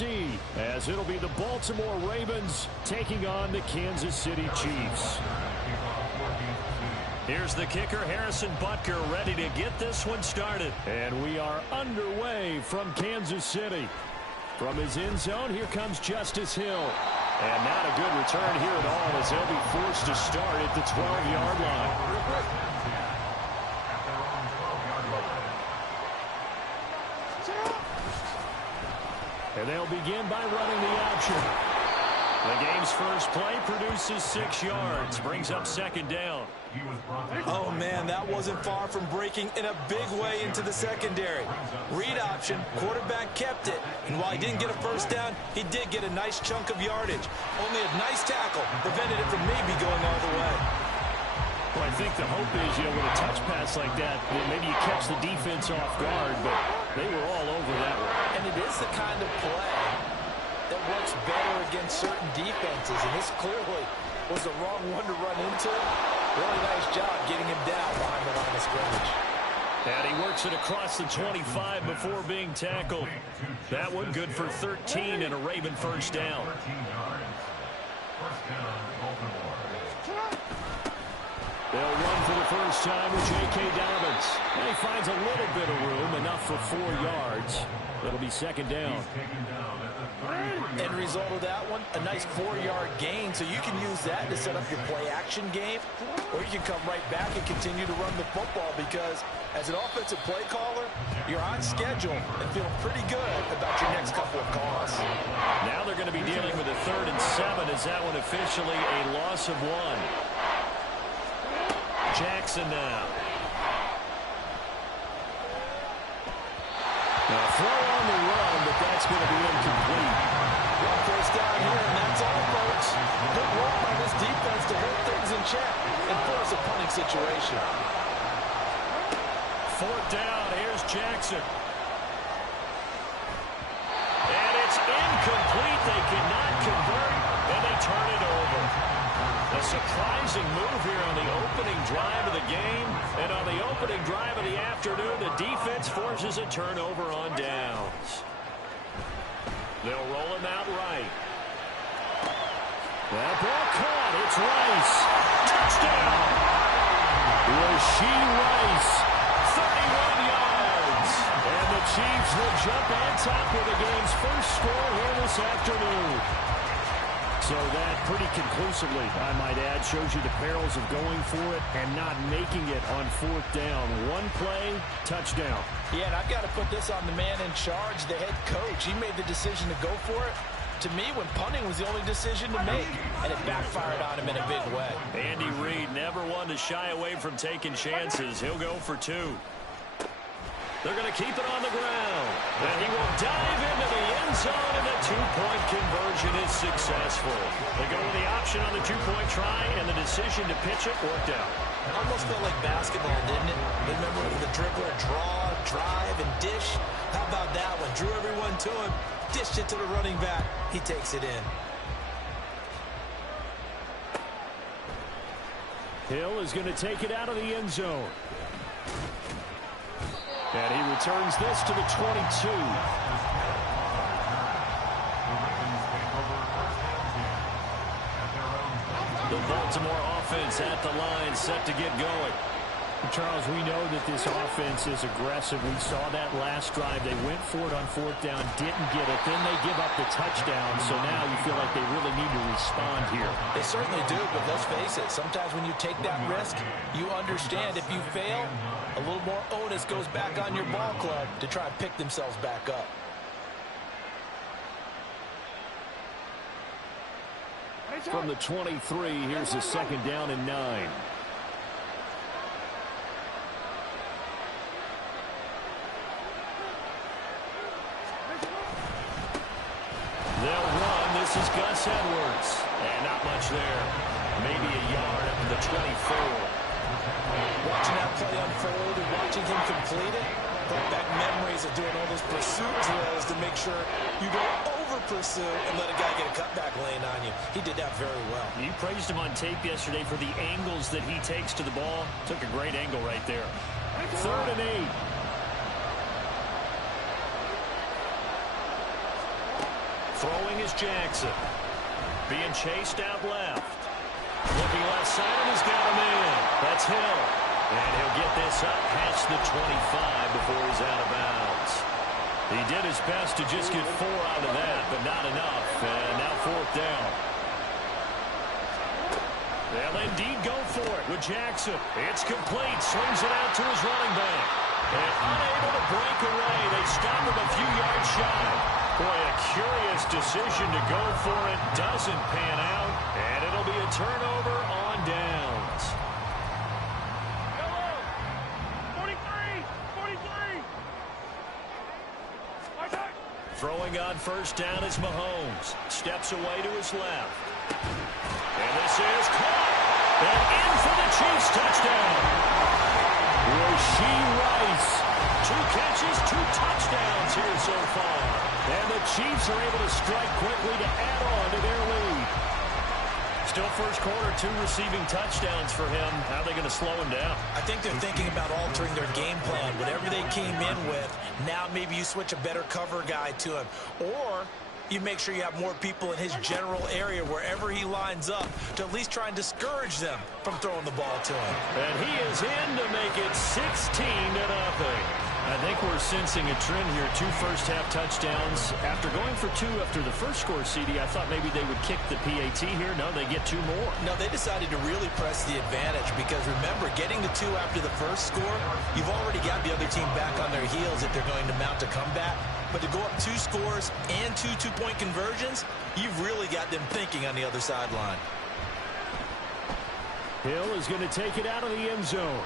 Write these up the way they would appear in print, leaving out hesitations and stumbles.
see, as it'll be the Baltimore Ravens taking on the Kansas City Chiefs. Here's the kicker, Harrison Butker, ready to get this one started. And we are underway from Kansas City. From his end zone, here comes Justice Hill. And not a good return here at all, as they'll be forced to start at the 12-yard line. And they'll begin by running the option. The game's first play produces 6 yards, brings up second down. Oh, man, that wasn't far from breaking in a big way into the secondary. Read option, quarterback kept it, and while he didn't get a first down, he did get a nice chunk of yardage. Only a nice tackle prevented it from maybe going all the way. Well, I think the hope is, with a touch pass like that, maybe you catch the defense off guard, but they were all over that one. And it is the kind of play that works better against certain defenses, and this clearly was the wrong one to run into. Really nice job getting him down behind the line of scrimmage. And he works it across the 25 before being tackled. That one good for 13 and a Raven first down. They'll run for the first time with J.K. Dobbins. And he finds a little bit of room, enough for 4 yards. It'll be second down. End result of that one, a nice 4-yard gain, so you can use that to set up your play-action game, or you can come right back and continue to run the football because, as an offensive play caller, you're on schedule and feeling pretty good about your next couple of calls. Now they're going to be dealing with a 3rd and 7. Is that one officially a loss of 1? Jackson now. Now throw on the run, but that's going to be incomplete. One first down here, and that's all, folks. Good work by this defense to hold things in check and force a punting situation. 4th down, here's Jackson. And it's incomplete. They cannot convert, and they turn it over. A surprising move here on the opening drive of the game. And on the opening drive of the afternoon, the defense forces a turnover on downs. They'll roll him out right. That ball caught. It's Rice. Touchdown. Rashee Rice. 31 yards. And the Chiefs will jump on top with the game's first score here this afternoon. So that pretty conclusively, I might add, shows you the perils of going for it and not making it on 4th down. One play, touchdown. Yeah, and I've got to put this on the man in charge, the head coach. He made the decision to go for it. To me, when punting was the only decision to make, and it backfired on him in a big way. Andy Reid never one to shy away from taking chances. He'll go for 2. They're going to keep it on the ground. And he will dive into the end zone, and the 2-point conversion is successful. They go with the option on the 2-point try, and the decision to pitch it worked out. Almost felt like basketball, didn't it? Remember the dribbler, draw, drive, and dish? How about that one? Drew everyone to him, dished it to the running back. He takes it in. Hill is going to take it out of the end zone. And he returns this to the 22. The Baltimore offense at the line, set to get going. Charles, we know that this offense is aggressive. We saw that last drive. They went for it on 4th down, didn't get it. Then they give up the touchdown. So now you feel like they really need to respond here. They certainly do, but let's face it. Sometimes when you take that risk, you understand if you fail, a little more onus goes back on your ball club to try and pick themselves back up. From the 23, here's the 2nd down and 9. They'll run. This is Gus Edwards. And not much there. Maybe a yard up to the 24. Watching that play unfold and watching him complete it, brought back memories of doing all those pursuit drills to make sure you don't over-pursue and let a guy get a cutback lane on you. He did that very well. You praised him on tape yesterday for the angles that he takes to the ball. Took a great angle right there. 3rd and 8. Throwing is Jackson. Being chased out left. Looking left side and he's got him in. That's Hill. And he'll get this up past the 25 before he's out of bounds. He did his best to just get 4 out of that, but not enough. And now 4th down. They'll indeed go for it with Jackson. It's complete. Swings it out to his running back. And unable to break away. They stop him a few yards shy. Boy, a curious decision to go for it. Doesn't pan out. And it'll be a turnover on downs. 43. Throwing on 1st down is Mahomes. Steps away to his left. And this is caught. And in for the Chiefs touchdown. Rasheed Rice. 2 catches, 2 touchdowns here so far. And the Chiefs are able to strike quickly to add on to their lead. Still first quarter, 2 receiving touchdowns for him. How are they going to slow him down? I think they're thinking about altering their game plan. Whatever they came in with, now maybe you switch a better cover guy to him. Or you make sure you have more people in his general area wherever he lines up to at least try and discourage them from throwing the ball to him. And he is in to make it 16-0. I think we're sensing a trend here. 2 first-half touchdowns. After going for 2 after the first score, CD, I thought maybe they would kick the PAT here. No, they get 2 more. No, they decided to really press the advantage because, remember, getting the 2 after the first score, you've already got the other team back on their heels if they're going to mount a comeback. But to go up 2 scores and 2 two-point conversions, you've really got them thinking on the other sideline. Hill is going to take it out of the end zone.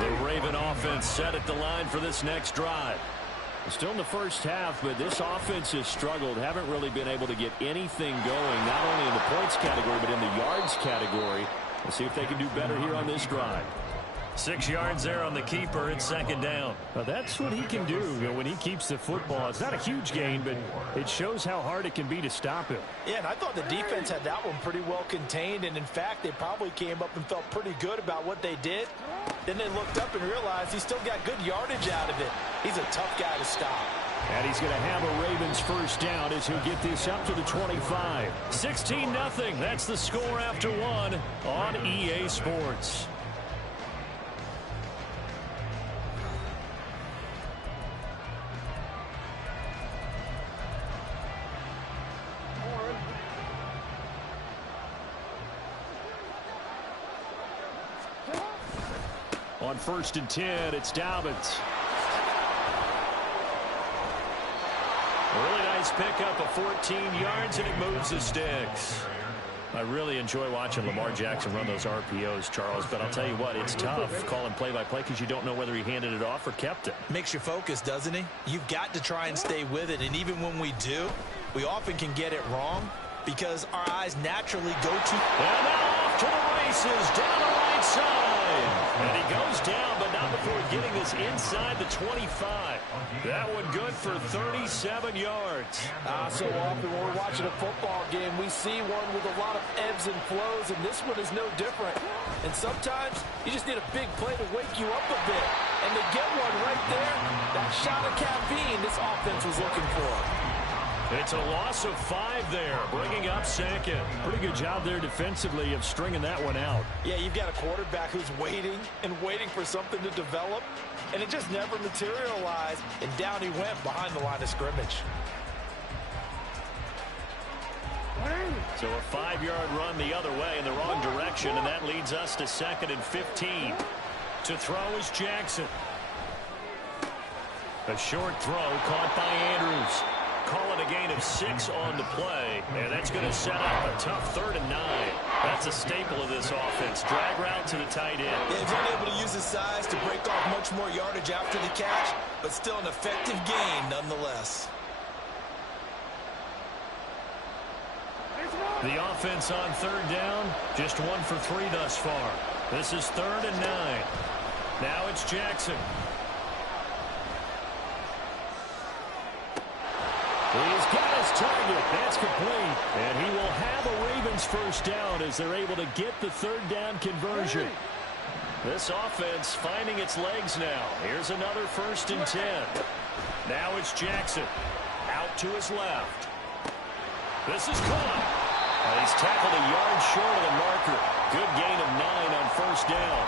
The Raven offense set at the line for this next drive. Still in the first half, but this offense has struggled. Haven't really been able to get anything going, not only in the points category, but in the yards category. Let's see if they can do better here on this drive. 6 yards there on the keeper. It's 2nd down. Well, that's what he can do when he keeps the football. It's not a huge gain, but it shows how hard it can be to stop him. Yeah, and I thought the defense had that one pretty well contained, and in fact, they probably came up and felt pretty good about what they did. Then they looked up and realized he still got good yardage out of it. He's a tough guy to stop. And he's going to have a Ravens 1st down as he'll get this up to the 25. 16-0. That's the score after 1 on EA Sports. On 1st and 10, it's Dobbins. A really nice pickup of 14 yards, and it moves the sticks. I really enjoy watching Lamar Jackson run those RPOs, Charles, but I'll tell you what, it's tough calling play-by-play because you don't know whether he handed it off or kept it. Makes you focus, doesn't he? You've got to try and stay with it, and even when we do, we often can get it wrong because our eyes naturally go to... And now off to the races, down the right side. And he goes down, but not before getting this inside the 25. That one good for 37 yards. So often when we're watching a football game, we see one with a lot of ebbs and flows, and this one is no different. And sometimes you just need a big play to wake you up a bit. And to get one right there, that shot of caffeine this offense was looking for. It's a loss of 5 there, bringing up 2nd. Pretty good job there defensively of stringing that one out. Yeah, you've got a quarterback who's waiting and waiting for something to develop, and it just never materialized, and down he went behind the line of scrimmage. So a 5-yard run the other way in the wrong direction, and that leads us to 2nd and 15. To throw is Jackson. A short throw caught by Andrews. Call it a gain of 6 on the play, and that's going to set up a tough 3rd and 9. That's a staple of this offense. Drag route to the tight end. Yeah, he's unable to use his size to break off much more yardage after the catch, but still an effective gain nonetheless. The offense on 3rd down, just 1 for 3 thus far. This is 3rd and 9. Now it's Jackson. He's got his target. That's complete. And he will have a Ravens first down as they're able to get the third down conversion. This offense finding its legs now. Here's another 1st and 10. Now it's Jackson. Out to his left. This is caught. And he's tackled a yard short of the marker. Good gain of 9 on 1st down.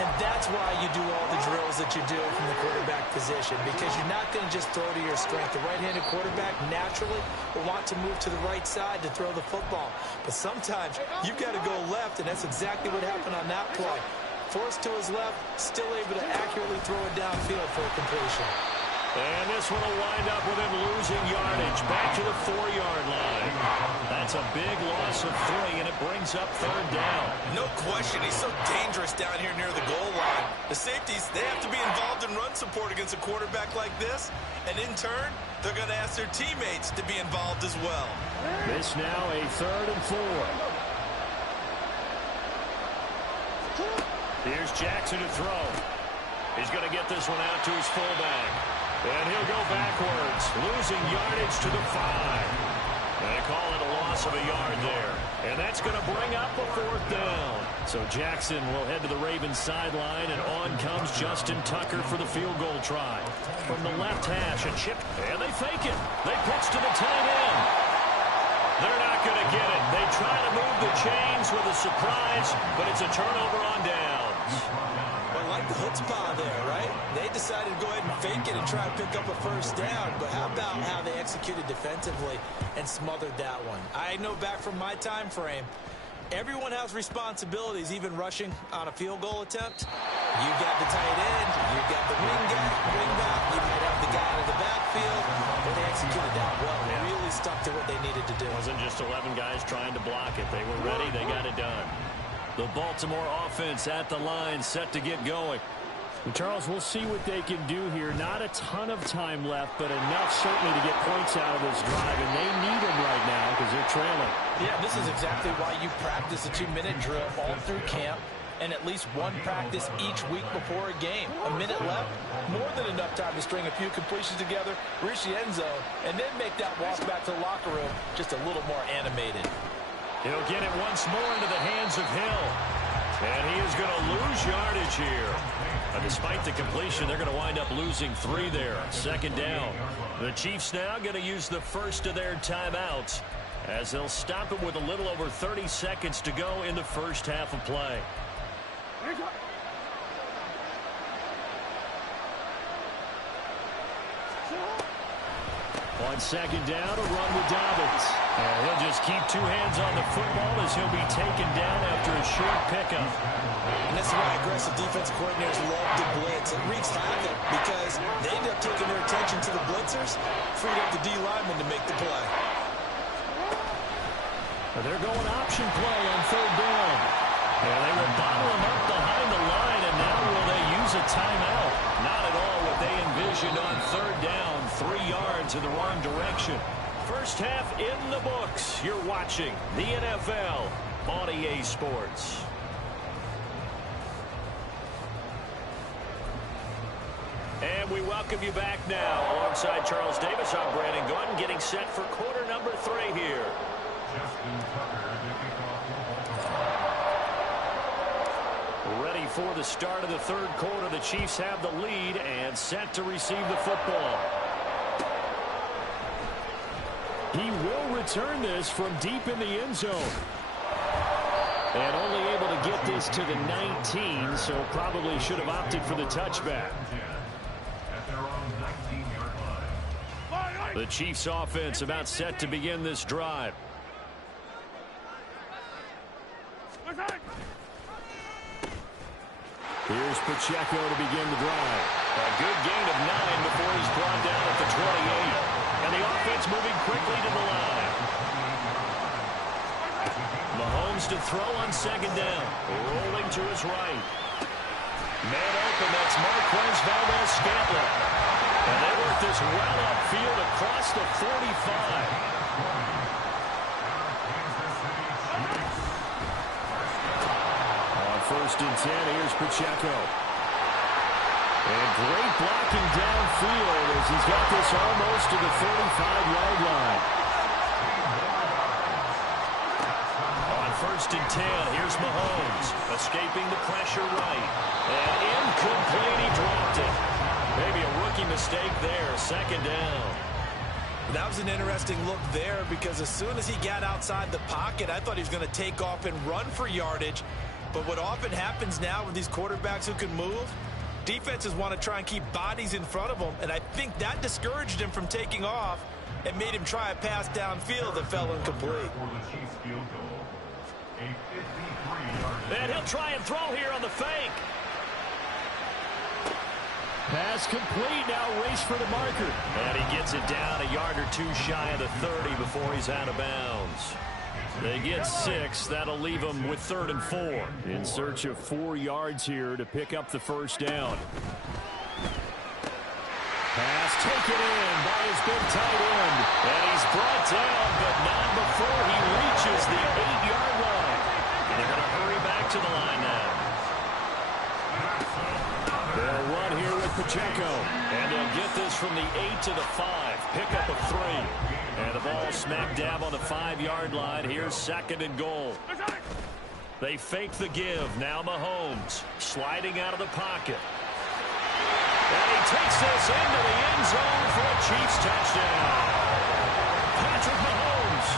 And that's why you do all the drills that you do from the quarterback position, because you're not going to just throw to your strength. The right-handed quarterback naturally will want to move to the right side to throw the football. But sometimes you've got to go left, and that's exactly what happened on that play. Forced to his left, still able to accurately throw it downfield for a completion. And this one will wind up with him losing yardage back to the 4-yard line. That's a big loss of 3, and it brings up 3rd down. No question, he's so dangerous down here near the goal line. The safeties, they have to be involved in run support against a quarterback like this. And in turn, they're going to ask their teammates to be involved as well. This now a 3rd and 4. Here's Jackson to throw. He's going to get this one out to his fullback. And he'll go backwards, losing yardage to the 5. They call it a loss of a yard there. And that's going to bring up a 4th down. So Jackson will head to the Ravens sideline, and on comes Justin Tucker for the field goal try. From the left hash, a chip, and they fake it. They pitch to the tight end. They're not going to get it. They try to move the chains with a surprise, but it's a turnover on downs. I like the chutzpah there, right? They decided to go ahead and fake it and try to pick up a 1st down, but how about how they executed defensively and smothered that one? I know back from my time frame, everyone has responsibilities, even rushing on a field goal attempt. You've got the tight end, you've got the wing back, you might have the guy out of the backfield, but they executed that well. They really stuck to what they needed to do. It wasn't just 11 guys trying to block it. They were ready, they got it done. The Baltimore offense at the line, set to get going. And Charles, we'll see what they can do here. Not a ton of time left, but enough certainly to get points out of this drive, and they need them right now because they're trailing. Yeah, this is exactly why you practice a 2-minute drill all through camp, and at least one practice each week before a game. A minute left, more than enough time to string a few completions together, reach the end zone, and then make that walk back to the locker room just a little more animated. He'll get it once more into the hands of Hill. And he is going to lose yardage here. Despite the completion, they're going to wind up losing 3 there. 2nd down. The Chiefs now going to use the first of their timeouts as they'll stop it with a little over 30 seconds to go in the first half of play. On 2nd down, a run with Dobbins. And he'll just keep 2 hands on the football as he'll be taken down after a short pickup. And that's why aggressive defensive coordinators love to blitz. It wreaks havoc because they end up taking their attention to the blitzers, freed up the D lineman to make the play. They're going option play on 3rd down. And they will bottle him up behind the line, and now will they use a timeout? Not at all what they envisioned on 3rd down. 3 yards in the wrong direction. First half in the books. You're watching the NFL on EA Sports. And we welcome you back now. Alongside Charles Davis, I'm Brandon Gordon, getting set for quarter number 3 here. Ready for the start of the 3rd quarter. The Chiefs have the lead and set to receive the football. He will return this from deep in the end zone. And only able to get this to the 19, so probably should have opted for the touchback. The Chiefs offense about set to begin this drive. Here's Pacheco to begin the drive. A good gain of 9 before he's brought down at the 28. And the offense moving quickly to the line. Mahomes to throw on 2nd down. Rolling to his right. Man open, that's Marquez Valdez-Scantling. And they work this well upfield across the 45. On 1st and 10, here's Pacheco. And great blocking downfield as he's got this almost to the 35-yard line. On 1st and 10, here's Mahomes, escaping the pressure right. And incomplete, he dropped it. Maybe a rookie mistake there, 2nd down. That was an interesting look there because as soon as he got outside the pocket, I thought he was going to take off and run for yardage. But what often happens now with these quarterbacks who can move, defenses want to try and keep bodies in front of them, and I think that discouraged him from taking off and made him try a pass downfield that fell incomplete. And he'll try and throw here on the fake. Pass complete, now race for the marker. And he gets it down a yard or two shy of the 30 before he's out of bounds. They get 6. That'll leave them with 3rd and 4. In search of 4 yards here to pick up the 1st down. Pass taken in by his big tight end. And he's brought down, but not before he reaches the 8-yard line. And they're going to hurry back to the line now. They'll run here with Pacheco. And they'll get this from the 8 to the 5. Pickup of 3. And the ball smack dab on the 5-yard line. Here's 2nd and goal. They fake the give. Now Mahomes sliding out of the pocket. And he takes this into the end zone for a Chiefs touchdown. Patrick Mahomes